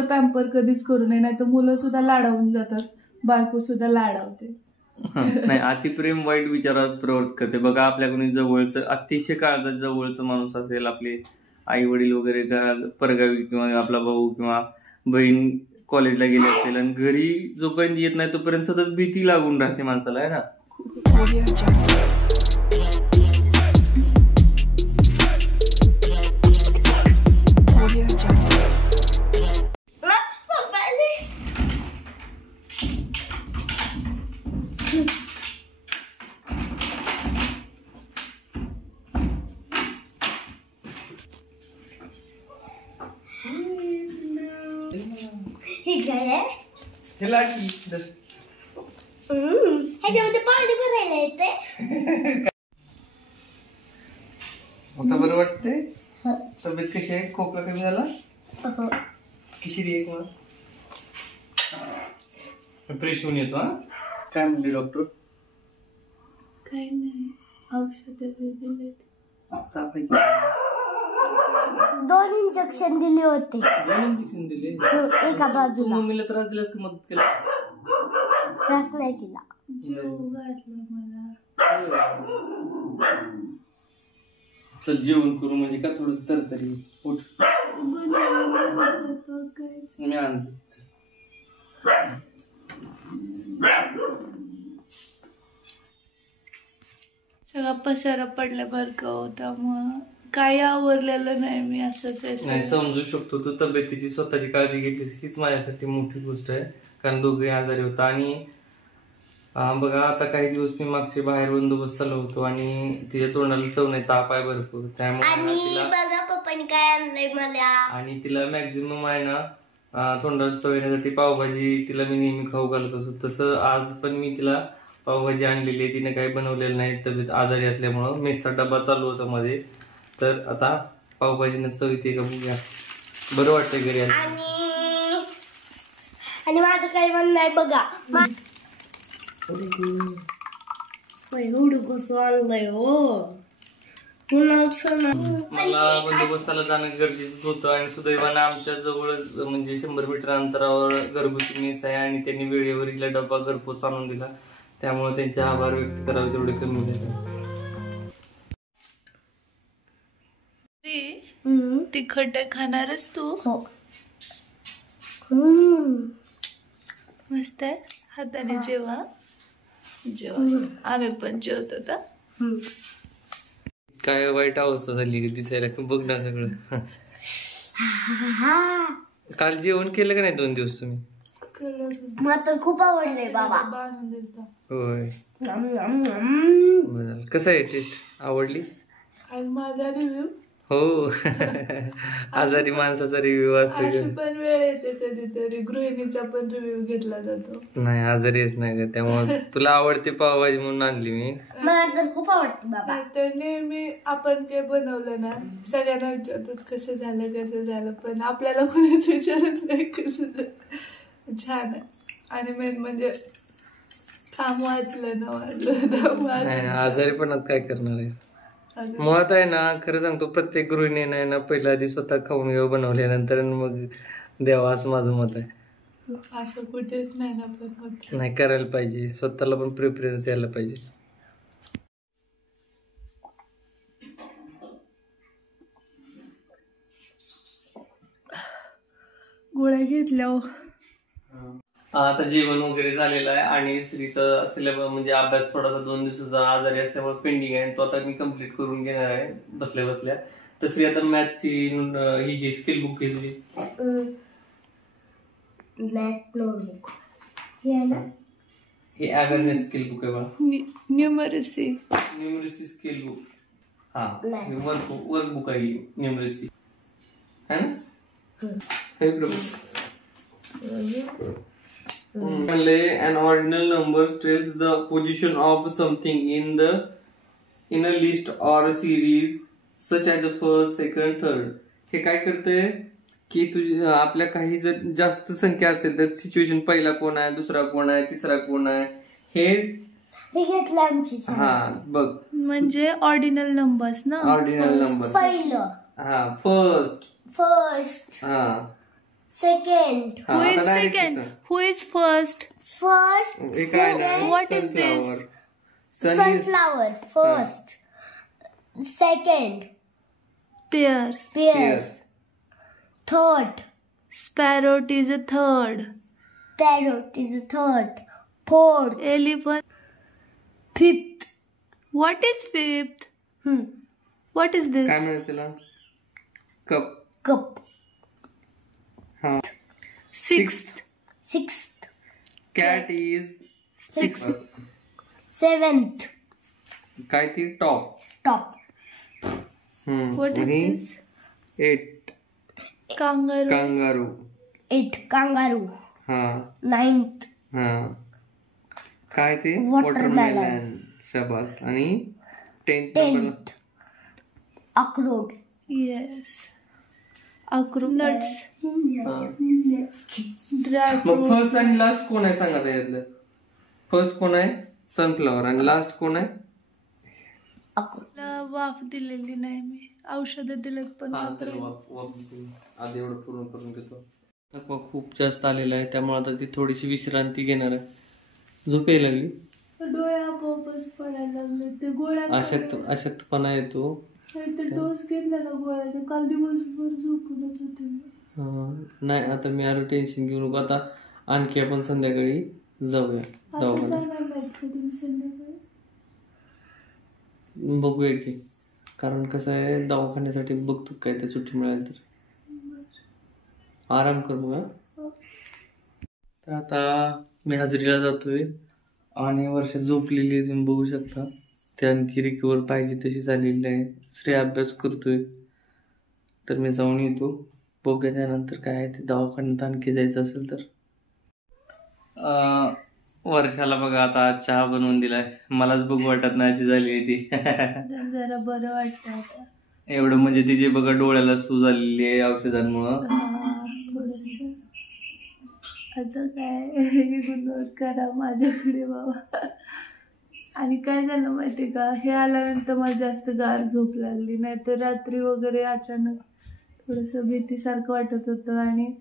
Over pamper कधीच करू नये, नाही तर मुलं सुद्धा लाडावून जातात, बायको सुद्धा लाडावते. नाही, अतिप्रेम वाईट विचारास प्रवृत्त करते. बघा आपल्याकडून जवळचं अतिशय काळजात जवळचं माणूस असेल, आपले आई वडील वगैरे परगावी किंवा आपला भाऊ किंवा बहीण कॉलेजला गेली असेल आणि घरी जोपर्यंत येत नाही तोपर्यंत सतत भीती लागून राहते माणसाला, आहे ना. ह्याच्यामध्ये पाणी भरायला येते. आता बरं वाटतंय? तब्येत कशी आहे? खोकला कमी झाला? कशी दे मला फ्रेश होऊन येतो. काय म्हणले डॉक्टर? काही नाही, औषध दिले. 2 इंजेक्शन दिले होते. 2 इंजेक्शन दिले एका बाजूला. मम्मीला त्रास दिलास का मदत केला? त्रास नाही दिला. जीव घातला मला. चल जेवण करू, म्हणजे का थोडस तरतरी. उठ, मी आणतो. सगळा पसारा पडला बरं का होता, मग काही आवरलेलं नाही मी. असंच नाही, समजू शकतो. तू तब्येतीची स्वतःची काळजी घेतलीस हीच माझ्यासाठी मोठी गोष्ट आहे, कारण दोघे आजारी होता. आणि बघा आता काही दिवस मी मागचे बाहेर बंदोबस्ताला होतो आणि तिच्या तोंडाला चव नाही, ताप आहे भरपूर, त्यामुळे पप्पानी काय आणलंय मला. आणि तिला मॅक्झिमम आहे ना तोंडाला चव येण्यासाठी पावभाजी तिला मी नेहमी खाऊ घालत असतो. तसं आज पण मी तिला पावभाजी आणलेली आहे, तिने काही बनवलेलं नाही तब्येत आजारी असल्यामुळं. मेसचा डबा चालू होता मध्ये, तर आता पावभाजीनं चव येते का बघूया. बरं वाटतंय घरी. आणि माझं काही म्हणणं नाही बघा. मला बंदोबस्ताला जाणं गरजेचंच होतं आणि सुदैवानं आमच्या जवळ म्हणजे 100 मीटर अंतरावर घरगुती मेस आहे आणि त्यांनी वेळेवर हिला डबा घरपोच आणून दिला, त्यामुळे त्यांचे आभार व्यक्त करावे तेवढे कमी होते. तिखट खाणारच तू? हो. मस्त आहे. हाताने जेवा जेवा. आम्ही पण जेवतो आता. काय वाईट अवस्था झाली दिसायला, बघ ना सगळं. काल जेवण केलं का नाही 2 दिवस तुम्ही? मला तर खूप आवडले बाबा. होय, कसं आहे टेस्ट? आवडली? माझा रिव्ह्यू हो. आजारी माणसाचा रिव्ह्यू असतो. अशी पण वेळ येते कधीतरी गृहिणीचा पण रिव्ह्यू घेतला जातो. नाही, आजारीच नाही ग, त्यामुळे तुला आवडते पावभाजी म्हणून आणली मी. मला तर खूप आवडते बाबा. तर नेहमी आपण ते बनवलं ना सगळ्यांना विचारतात कसं झालं, पण आपल्याला कोणीच विचारत नाही कसं झालं. छान आहे. आणि मेन म्हणजे काम वाचलं ना. आजारी पण काय करणार आहे. मुळात आहे ना, खरं सांगतो, प्रत्येक गृहिणीने ना पहिल्या आधी स्वतः खाऊन घ्यावं बनवल्यानंतर मग द्यावा, असं माझं मत आहे. असं कुठेच नाही ना, पण नाही, करायला पाहिजे. स्वतःला पण प्रेफरन्स द्यायला पाहिजे. गोळ्या घेतल्या. आता जेवण वगैरे झालेलं आहे आणि श्रीचा सिलेबस म्हणजे अभ्यास थोडासा 2 दिवसाचा आजारी असल्यामुळे पेंडिंग आहे, तो आता मी कम्प्लीट करून घेणार आहे बसल्या बसल्या. तर श्री आता मॅथची ही घे, स्किल बुक घेतली. मॅथ नोटबुक हे अवेअरनेस स्किल बुक आहे बघा. Numeracy skill book. हा, वर्क बुक आहे न्यूमरसी, है ना. An ordinal number tells the position of something in a list or a series such as the first, second, third. हे काय करते की आपल्या काही जर जास्त संख्या असेल तर सिच्युएशन पहिला कोण आहे, दुसरा कोण आहे, तिसरा कोण आहे हे घेतलं आमची. हा बघ, म्हणजे ऑर्डिनल नंबर्स ना. ऑर्डिनल नंबर पहिलं. हा, फर्स्ट. हा, second. Who is second? Who is first? First. What is this? Sunflower. First. Second. Pears. Pairs. Third. Sparrow is a third. Parrot is third. Fourth. Elephant. Fifth. What is fifth? What is this? काय म्हणायचं त्याला? Cup. Cup. हा. Sixth. Sixth. Cat is Sixth. Seventh. काय ती top. Top. What is आणि this? 8 Kangaroo. Kangaroo. 8. Kangaroo. हा. 9th. हा. काय ते? Watermelon. वॉटरमेलन. शाबास. आणि 10th नंबर 10th. अक्रोड. Yes. Akroot. Nuts. Dry मग fruits. फर्स्ट आणि लास्ट कोण आहे सांगा त्याच्यातलं. फर्स्ट कोण आहे? सनफ्लॉवर. आणि लास्ट कोण आहे? अक्रोड. मला वाफ दिलेली नाही मी. औषधं दिलेत पण आधी एवढं पूर्ण करून घेतो. थकवा खूप जास्त आलेला आहे त्यामुळे आता ती थोडीशी विश्रांती घेणार आहे. झोप यायला लागली. डोळे आपोआपच पडायला लागले. ते गोळ्या अशक्तपणा येतो. ते डोस घेतला ना गोळ्याचा. काल दिवसभर झोपूनच होते मी. नाही आता मी आलो टेन्शन घेऊ नको. आता आणखी आपण संध्याकाळी जाऊया आता दवाखान्यात. जाणार नाहीत का तुम्ही संध्याकाळी? बघूया की. कारण कसं आहे दवाखान्यासाठी बघतो काय तर सुट्टी मिळाली तर. आराम कर बघा. तर आता मी हजरीला जातोय आणि वर्ष झोपलेली आहे तुम्ही बघू शकता. ते आणखी रिकवर पाहिजे तशी झालेली आहे. श्रेय अभ्यास करतोय तर मी जाऊन येतो. बघूया त्यानंतर काय आहे ते दवाखान्यात आणखी जायचं असेल तर. वर्षाला बघा आता आज चहा बनवून दिलाय. मलाच बघू वाटत नाही अशी झाली ती. जरा बरं वाटतं आता. एवढं म्हणजे तिचे बघा डोळ्याला सूज आलेली आहे औषधांमुळं. थोडस आता काय इग्नोर करा माझ्याकडे बाबा. आणि काय झालं माहितीये का, हे आल्यानंतर मला जास्त गार झोप लागली. नाहीतर रात्री वगैरे अचानक थोडस भीतीसारखं वाटत होतं. आणि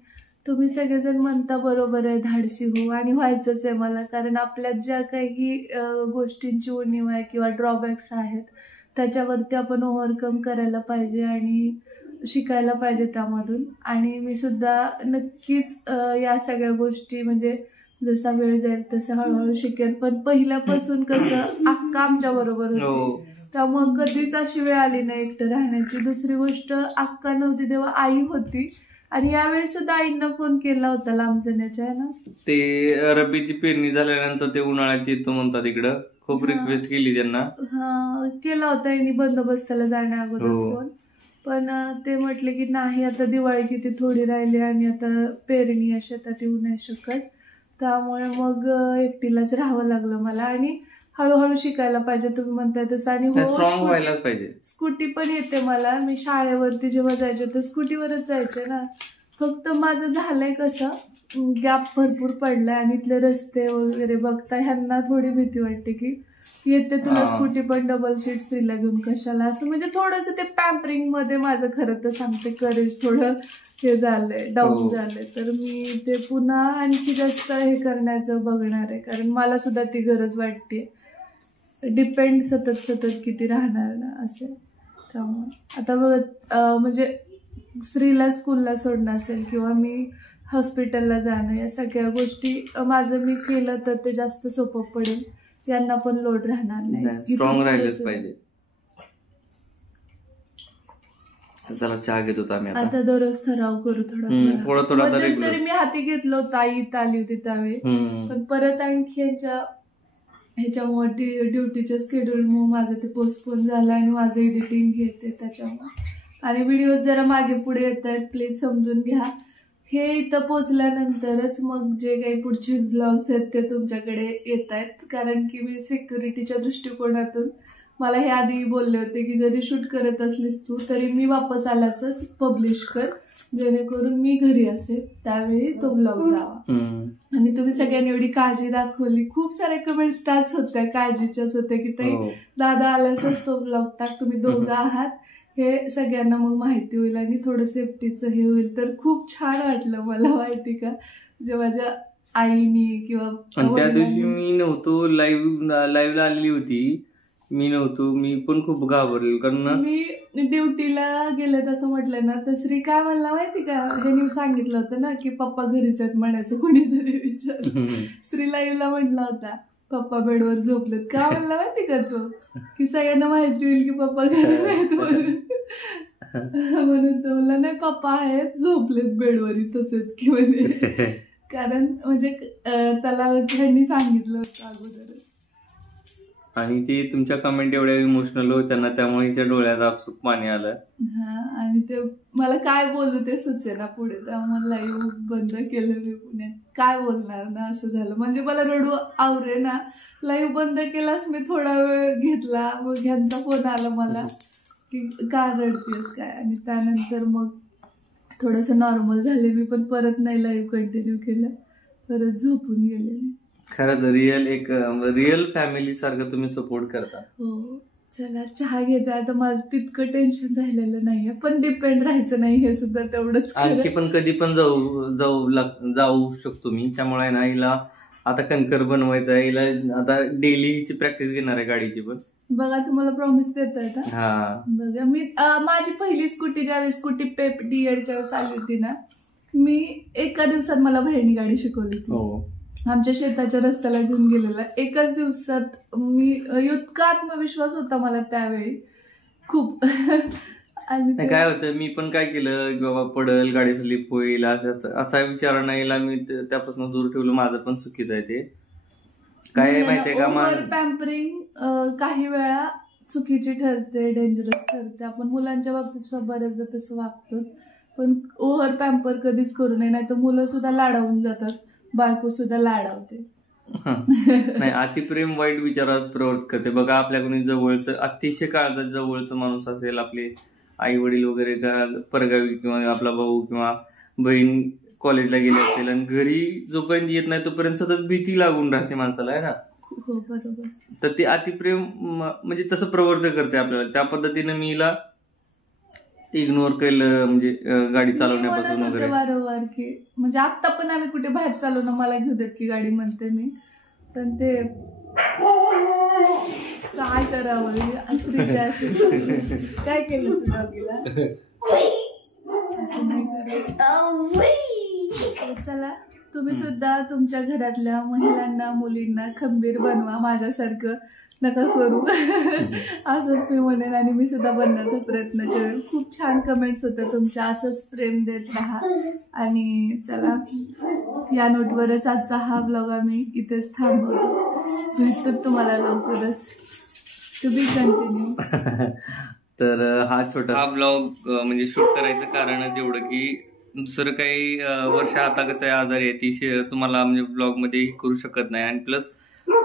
तुम्ही सगळेजण म्हणता बरोबर आहे, धाडसी हो. आणि व्हायचंच आहे मला. कारण आपल्यात ज्या काही गोष्टींची उणीव आहे किंवा ड्रॉबॅक्स आहेत त्याच्यावरती आपण ओव्हरकम करायला पाहिजे आणि शिकायला पाहिजे त्यामधून. आणि मी सुद्धा नक्कीच या सगळ्या गोष्टी म्हणजे जसा वेळ जाईल तसं हळूहळू शिकेन. पण पहिल्यापासून कसं अक्का आमच्या बरोबर होती त्यामुळं कधीच अशी वेळ आली नाही एकटं राहण्याची. दुसरी गोष्ट अक्का नव्हती तेव्हा आई होती. आणि यावेळी सुद्धा आईंना फोन केला होता लांबजण्याच्या आहे ना. ते रब्बीची पेरणी झाल्यानंतर ते उन्हाळ्यात येतो म्हणतात इकडं. खूप रिक्वेस्ट केली त्यांना. हा केला होता यांनी बंदोबस्ताला जाण्या अगोदर फोन. पण ते म्हटले की नाही आता दिवाळी किती थोडी राहिली आणि आता पेरणी या शेतात येऊ नाही शकत. त्यामुळे मग एकटीलाच राहावं लागलं मला. आणि हळूहळू शिकायला पाहिजे तुम्ही म्हणताय तसं. आणि स्ट्रॉंग व्हायलाच पाहिजे. स्कूटी पण येते मला. मी शाळेवरती जेव्हा जायचे तर स्कूटीवरच जायचे ना. फक्त माझं झालंय कसं गॅप भरपूर पडलाय आणि इथले रस्ते वगैरे बघता ह्यांना थोडी भीती वाटते की येते तुला स्कूटी पण डबल सीट स्त्रीला घेऊन कशाला असं. म्हणजे थोडंसं ते पॅम्परिंग मध्ये माझं खरं तर सांगते करेज थोडं हे झालंय डाऊन झालंय. तर मी ते पुन्हा आणखी जास्त हे करण्याचं बघणार आहे. कारण मला सुद्धा ती गरज वाटते. डिपेंड सतत किती राहणार ना असे. त्यामुळे आता बघ म्हणजे स्त्रीला स्कूलला सोडणं असेल किंवा मी हॉस्पिटलला जाणं या सगळ्या गोष्टी माझं मी केलं तर ते जास्त सोपं पडेल. यांना पण लोड राहणार नाही. स्ट्रॉंग राहिलंच पाहिजे. चला चहा घेत होता आम्ही आता दररोज सराव करू थोडा तरी मी हाती घेतलं होतं. आई इथं आली होती त्यावेळी. पण परत आणखी ह्याच्यामुळे ड्युटीच्या स्केड्यूलमुळे माझं ते पोस्टपोन झालं आणि माझं एडिटिंग घेते त्याच्यामुळे. आणि व्हिडिओ जरा मागे पुढे येत आहेत प्लीज समजून घ्या. हे इथं पोचल्यानंतरच मग जे काही पुढचे ब्लॉग्स आहेत ते तुमच्याकडे येत आहेत. कारण की मी सिक्युरिटीच्या दृष्टिकोनातून मला हे आधी बोलले होते की जरी शूट करत असलीस तू तरी मी वापस आल्यासच पब्लिश कर जेणेकरून मी घरी असेल त्यावेळी तो ब्लॉग जावा. आणि तुम्ही सगळ्यांनी एवढी काळजी दाखवली. खूप साऱ्या कमेंट्स त्याच होत्या काळजीच्याच होत्या की ताई दादा आल्यासच तो ब्लॉग टाक. तुम्ही दोघं आहात हे सगळ्यांना मग माहिती होईल आणि थोडं सेफ्टीचं हे होईल. तर खूप छान वाटलं मला माहिती का, जे माझ्या आईनी किंवा आणि त्या दिवशी मी नव्हतो, लाईव्हला आलेली होती, मी नव्हतो, मी पण खूप घाबरलो कारण मी ड्युटीला गेले तसं म्हटलं ना, तर श्री काय म्हणला माहिती का, ह्यांनी सांगितलं होतं ना की पप्पा घरीच आहेत म्हणायचं कोणी जरी विचार. श्री लाईव्हला म्हटला होता पप्पा बेडवर झोपलेत. का म्हणला माहिती का तो, की सगळ्यांना माहिती होईल की पप्पा घरी आहेत म्हणून तो म्हणला नाही पप्पा आहेत झोपलेत बेडवर इथंच आहेत की म्हणे. कारण म्हणजे त्याला त्यांनी सांगितलं होतं अगोदर. आणि ती तुमच्या कमेंट एवढ्या इमोशनल होत्या ना, त्यामुळे हिच्या डोळ्यात आपसूक पाणी आलं. हा, आणि ते मला काय बोलू ते सुचेना पुढे, त्यामुळे लाईव्ह बंद केलं मी पुण्यात. काय बोलणार ना, असं झालं. म्हणजे मला रडू आवरे ना, लाईव्ह बंद केलास मी थोडा वेळ घेतला, मग ह्यांचा फोन आला मला की का रडतेस काय, आणि त्यानंतर मग थोडंसं नॉर्मल झाले मी, पण परत नाही लाईव्ह कंटिन्यू केलं, परत झोपून गेले. खरंच रिअल फॅमिली सारखं तुम्ही सपोर्ट करता. हो, चला चहा घेते आता. मला तितकं टेन्शन राहिलेलं नाहीये, पण डिपेंड राहायचं नाही हे सुद्धा तेवढंच. आणखी पण कधी पण जाऊ शकतो मी, त्यामुळे ना हिला आता कणकर बनवायचं आहे, हिला आता डेली हिची प्रॅक्टिस घेणार आहे गाडीची पण. बघा तुम्हाला प्रॉमिस देतोय का. हा बघा मी माझी पहिली स्कूटी ज्यावेळेस स्कूटी पेप डीएडच्या वेळेस आली होती ना, मी एका दिवसात मला बहिणी गाडी शिकवली होती. आमच्या शेताच्या रस्त्याला घेऊन गेलेला एकाच दिवसात. मी इतका आत्मविश्वास होता मला त्यावेळी खूप. आणि काय होतं, मी पण काय केलं की बाबा पडल, गाडी स्लिप होईल असा विचार नाही, मी त्यापासून दूर ठेवलं. माझं पण चुकीचं आहे ते. काय माहितीये का, ओव्हर पॅम्परिंग काही वेळा चुकीची ठरते, डेंजरस ठरते. आपण मुलांच्या बाबतीत बऱ्याचदा तसं वागतो, पण ओव्हर पॅम्पर कधीच करू नये, नाही तर मुलं सुद्धा लाडावून जातात, बायको सुद्धा लाडावते. नाही, अतिप्रेम वाईट विचारास प्रवृत्त करते. बघा आपल्या कोणी जवळचं, अतिशय काळजात जवळचं माणूस असेल, आपले आई वडील वगैरे परगावी, किंवा आपला भाऊ किंवा बहीण कॉलेजला गेली असेल, आणि घरी जोपर्यंत येत नाही तोपर्यंत सतत भीती लागून राहते माणसाला, आहे ना. हो बरोबर. तर ते अतिप्रेम म्हणजे तसं प्रवृत्त करते आपल्याला. त्या पद्धतीने मी हिला इग्नोर केलं, म्हणजे गाडी चालवण्यापासून वगैरे वारंवार की, म्हणजे आता पण आम्ही कुठे बाहेर चालू ना, मला घेऊ देत की गाडी म्हणते मी, पण ते काय करावं श्रीच्या अशी काय केलं तू डॉगीला, असं नाही करत. चला तुम्ही सुद्धा तुमच्या घरातल्या महिलांना मुलींना खंबीर बनवा, माझ्यासारखं नका करू असंच मी म्हणेन, आणि मी सुद्धा बनण्याचा प्रयत्न करेन. खूप छान कमेंट्स होत्या तुमच्या, असंच प्रेम देत राहा. आणि चला या नोटवरच आजचा हा ब्लॉग आम्ही इथेच थांबवतो. भेटतो तुम्हाला लवकरच. To be continued. तर हा छोटा ब्लॉग म्हणजे शूट करायचं कारणच एवढं की दुसरं काही, वर्षा आता कसं आहे आजारी आहे, ती तुम्हाला म्हणजे ब्लॉग मध्ये करू शकत नाही. आणि प्लस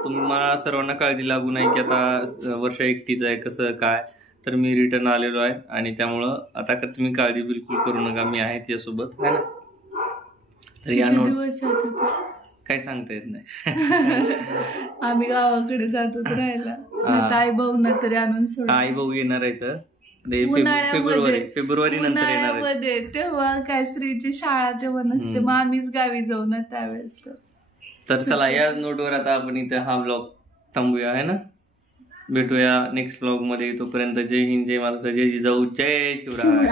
तुम्हाला सर्वांना काळजी लागू नाही की आता वर्षा एकटीच आहे कसं काय, तर मी रिटर्न आलेलो आहे. आणि त्यामुळं आता तुम्ही काळजी बिलकुल करू नका, मी आहे तिच्यासोबत, है ना. तर या नोट काय सांगता येत नाही. आम्ही गावाकडे जातो राहायला, आई भाऊ ना तरी आणून सोड. आई भाऊ येणार आहे तर फेब्रुवारी नंतर येणार आहे. तेव्हा काय श्रीची शाळा तेव्हा नसते, मग आम्हीच गावी जाऊ ना त्यावेळेस. तर चला या नोटवर आता आपण इथे हा ब्लॉग थांबूया, है ना. भेटूया नेक्स्ट ब्लॉग मध्ये. तोपर्यंत जय हिंद, जय महाराष्ट्र, जय जिजाऊ, जय शिवराय.